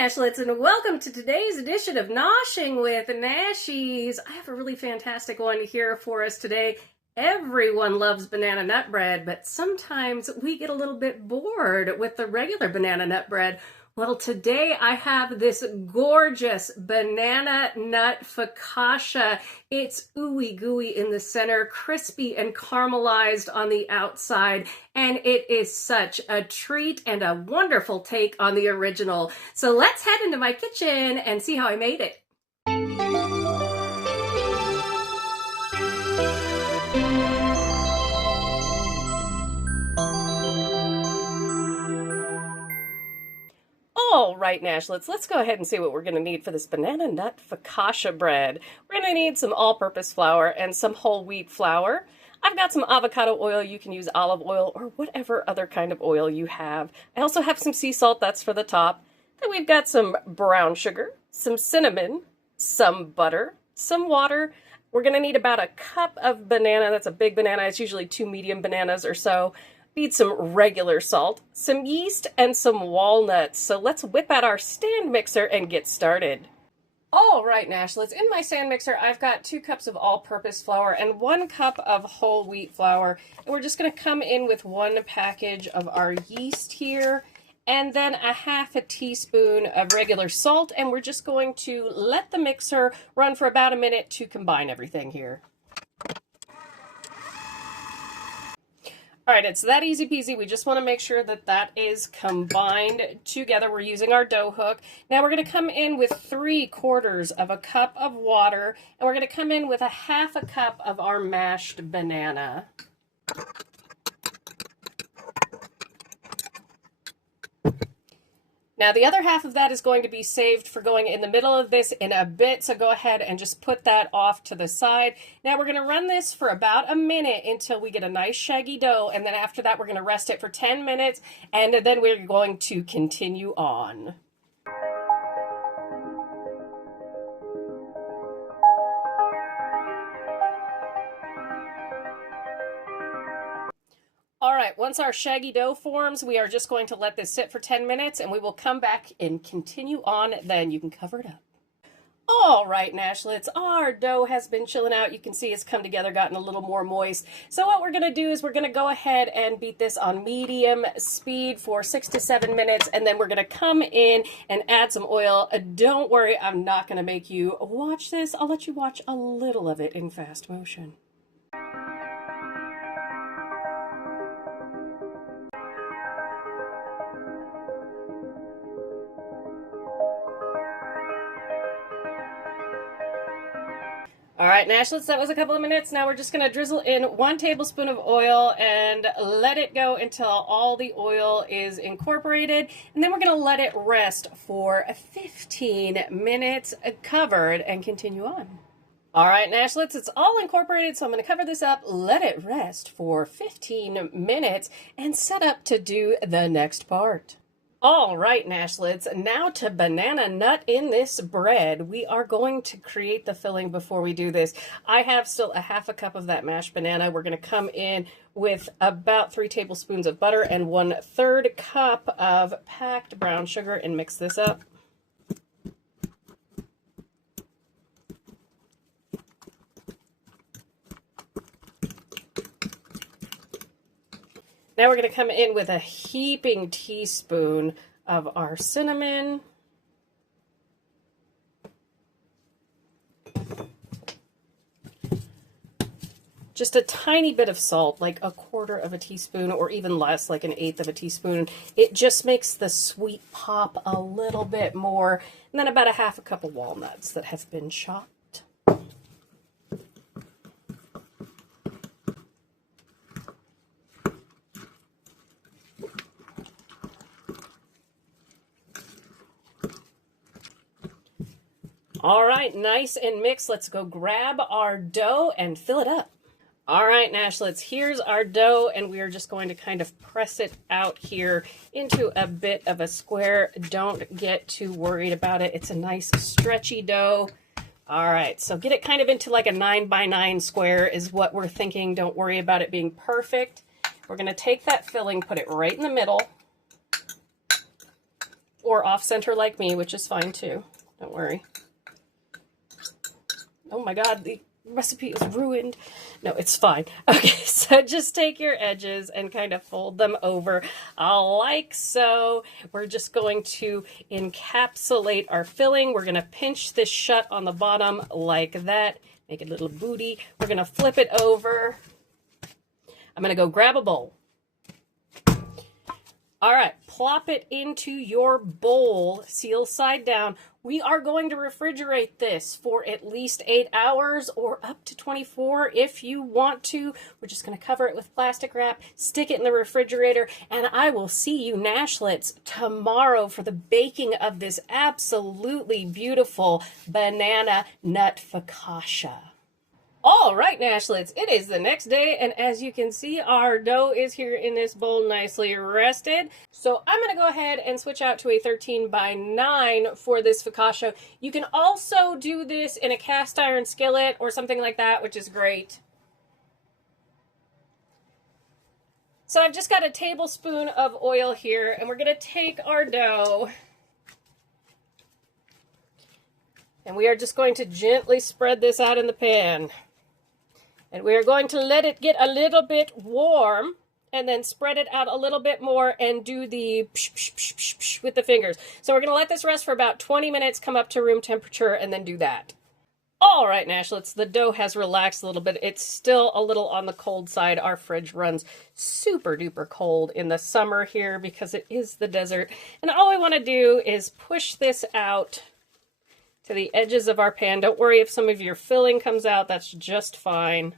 Nashlets, and welcome to today's edition of Noshing with Nashies. I have a really fantastic one here for us today. Everyone loves banana nut bread, but sometimes we get a little bit bored with the regular banana nut bread. Well, today I have this gorgeous banana nut focaccia. It's ooey gooey in the center, crispy and caramelized on the outside, and it is such a treat and a wonderful take on the original. So let's head into my kitchen and see how I made it. All right, Nashlets, let's go ahead and see what we're going to need for this banana nut focaccia bread. We're going to need some all-purpose flour and some whole wheat flour. I've got some avocado oil. You can use olive oil or whatever other kind of oil you have. I also have some sea salt, that's for the top. Then we've got some brown sugar, some cinnamon, some butter, some water. We're going to need about a cup of banana. That's a big banana. It's usually 2 medium bananas or so. Need some regular salt, some yeast, and some walnuts. So let's whip out our stand mixer and get started. All right, Nashlets, in my stand mixer, I've got 2 cups of all-purpose flour and 1 cup of whole wheat flour. And we're just going to come in with 1 package of our yeast here, and then a half a teaspoon of regular salt. And we're just going to let the mixer run for about a minute to combine everything here. All right, it's that easy peasy. We just want to make sure that that is combined together. We're using our dough hook. Now we're going to come in with 3/4 of a cup of water, and we're going to come in with a half a cup of our mashed banana. Now the other half of that is going to be saved for going in the middle of this in a bit, so go ahead and just put that off to the side. Now we're going to run this for about a minute until we get a nice shaggy dough, and then after that we're going to rest it for 10 minutes, and then we're going to continue on. All right, once our shaggy dough forms, we are just going to let this sit for 10 minutes, and we will come back and continue on then. You can cover it up. All right, Nashlets, our dough has been chilling out. You can see it's come together, gotten a little more moist. So what we're going to do is we're going to go ahead and beat this on medium speed for 6 to 7 minutes, and then we're going to come in and add some oil. Don't worry, I'm not going to make you watch this. I'll let you watch a little of it in fast motion. All right, Nashlets, that was a couple of minutes. Now we're just going to drizzle in 1 tablespoon of oil and let it go until all the oil is incorporated. And then we're going to let it rest for 15 minutes covered and continue on. All right, Nashlets, it's all incorporated, so I'm going to cover this up, let it rest for 15 minutes, and set up to do the next part. All right, Nashlets, now to banana nut in this bread. We are going to create the filling before we do this. I have still a half a cup of that mashed banana. We're going to come in with about 3 tablespoons of butter and 1/3 cup of packed brown sugar and mix this up. Now we're going to come in with a heaping teaspoon of our cinnamon. Just a tiny bit of salt, like 1/4 of a teaspoon or even less, like 1/8 of a teaspoon. It just makes the sweet pop a little bit more. And then about a half a cup of walnuts that have been chopped. All right, nice and mixed. Let's go grab our dough and fill it up. All right, Nashlets, here's our dough, and we are just going to kind of press it out here into a bit of a square. Don't get too worried about it. It's a nice stretchy dough. All right, so get it kind of into like a 9x9 square is what we're thinking. Don't worry about it being perfect. We're going to take that filling, put it right in the middle. or off center like me, which is fine too. Don't worry. Oh my God, the recipe is ruined. No, it's fine. Okay, so just take your edges and kind of fold them over like so. We're just going to encapsulate our filling. We're going to pinch this shut on the bottom like that. Make it a little booty. We're going to flip it over. I'm going to go grab a bowl. All right, plop it into your bowl, seal side down. We are going to refrigerate this for at least 8 hours or up to 24 if you want to. We're just going to cover it with plastic wrap, stick it in the refrigerator, and I will see you Nashlets tomorrow for the baking of this absolutely beautiful banana nut focaccia. All right, Nashlets, it is the next day, and as you can see, our dough is here in this bowl nicely rested. So I'm going to go ahead and switch out to a 13 by 9 for this focaccia. You can also do this in a cast iron skillet or something like that, which is great. So I've just got a tablespoon of oil here, and we're going to take our dough, and we are just going to gently spread this out in the pan. And we are going to let it get a little bit warm and then spread it out a little bit more and do the psh, psh, psh, psh, psh with the fingers. So we're going to let this rest for about 20 minutes, come up to room temperature, and then do that. All right, Nashlets, the dough has relaxed a little bit. It's still a little on the cold side. Our fridge runs super duper cold in the summer here because it is the desert. And all I want to do is push this out to the edges of our pan. Don't worry if some of your filling comes out, that's just fine.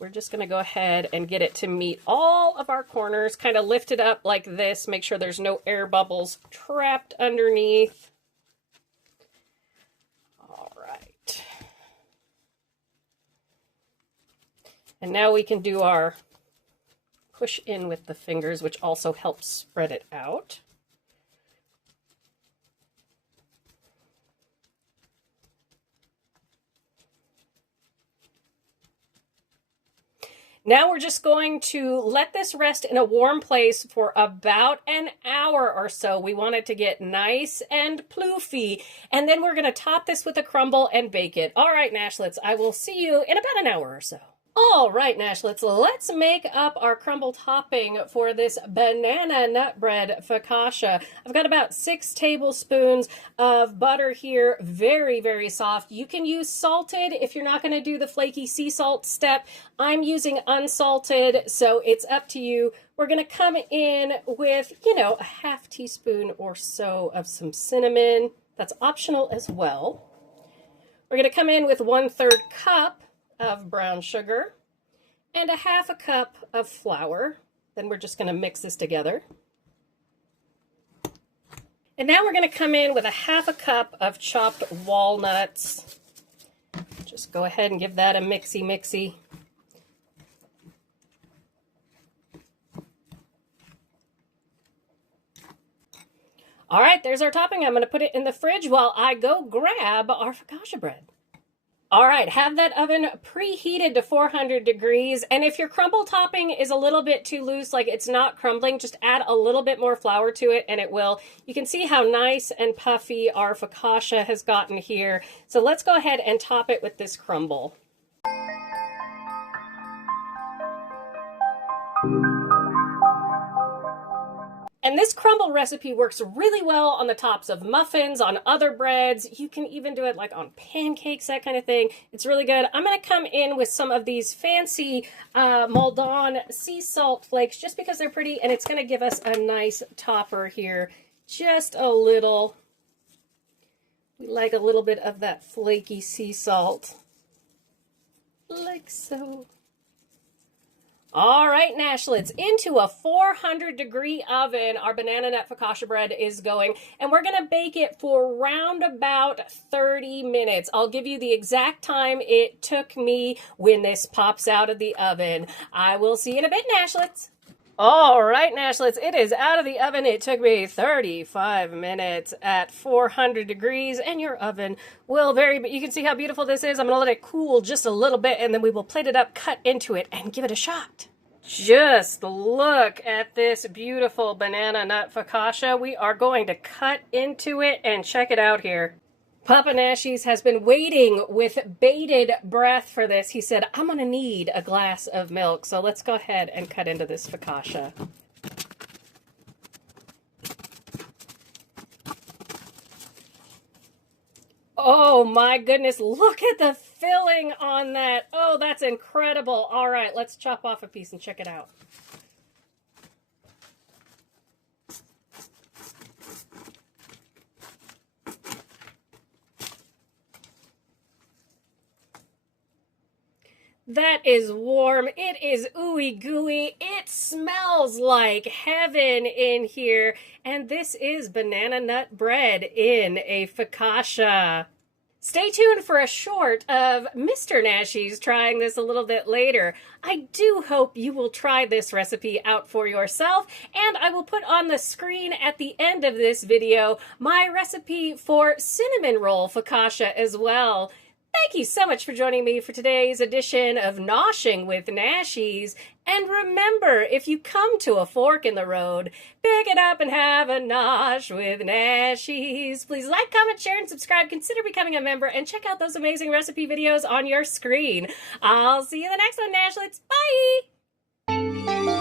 We're just going to go ahead and get it to meet all of our corners, kind of lift it up like this, make sure there's no air bubbles trapped underneath. All right. And now we can do our push in with the fingers, which also helps spread it out. Now we're just going to let this rest in a warm place for about an hour or so. We want it to get nice and ploofy. And then we're going to top this with a crumble and bake it. All right, Nashlets, I will see you in about an hour or so. All right, Nashlets, let's make up our crumble topping for this banana nut bread focaccia. I've got about 6 tablespoons of butter here, very, very soft. You can use salted if you're not going to do the flaky sea salt step. I'm using unsalted, so it's up to you. We're going to come in with, a half teaspoon or so of some cinnamon. That's optional as well. We're going to come in with 1/3 cup of brown sugar and a half a cup of flour. Then we're just going to mix this together. And now we're going to come in with a half a cup of chopped walnuts. Just go ahead and give that a mixy. All right, there's our topping. I'm going to put it in the fridge while I go grab our focaccia bread. All right, have that oven preheated to 400 degrees. And if your crumble topping is a little bit too loose, like it's not crumbling, just add a little bit more flour to it and it will. You can see how nice and puffy our focaccia has gotten here. So let's go ahead and top it with this crumble. And this crumble recipe works really well on the tops of muffins, on other breads. You can even do it like on pancakes, that kind of thing. It's really good. I'm going to come in with some of these fancy Maldon sea salt flakes just because they're pretty, and it's going to give us a nice topper here. Just a little. We like a little bit of that flaky sea salt. Like so. All right, Nashlets, into a 400-degree oven, our banana nut focaccia bread is going, and we're going to bake it for round about 30 minutes. I'll give you the exact time it took me when this pops out of the oven. I will see you in a bit, Nashlets. All right, Nashlets, it is out of the oven. It took me 35 minutes at 400 degrees, and your oven will vary, but you can see how beautiful this is. I'm going to let it cool just a little bit, and then we will plate it up, cut into it, and give it a shot. Just look at this beautiful banana nut focaccia. We are going to cut into it and check it out here. Papa Nashies has been waiting with bated breath for this. He said, I'm going to need a glass of milk. So let's go ahead and cut into this focaccia. Oh my goodness, look at the filling on that. Oh, that's incredible. All right, let's chop off a piece and check it out. That is warm. It is ooey gooey. It smells like heaven in here. And this is banana nut bread in a focaccia. Stay tuned for a short of Mr. Nashies trying this a little bit later. I do hope you will try this recipe out for yourself, and I will put on the screen at the end of this video my recipe for cinnamon roll focaccia as well. Thank you so much for joining me for today's edition of Noshing with Nashies. And remember, if you come to a fork in the road, pick it up and have a nosh with Nashies. Please like, comment, share, and subscribe. Consider becoming a member and check out those amazing recipe videos on your screen. I'll see you in the next one, Nashlets. Bye!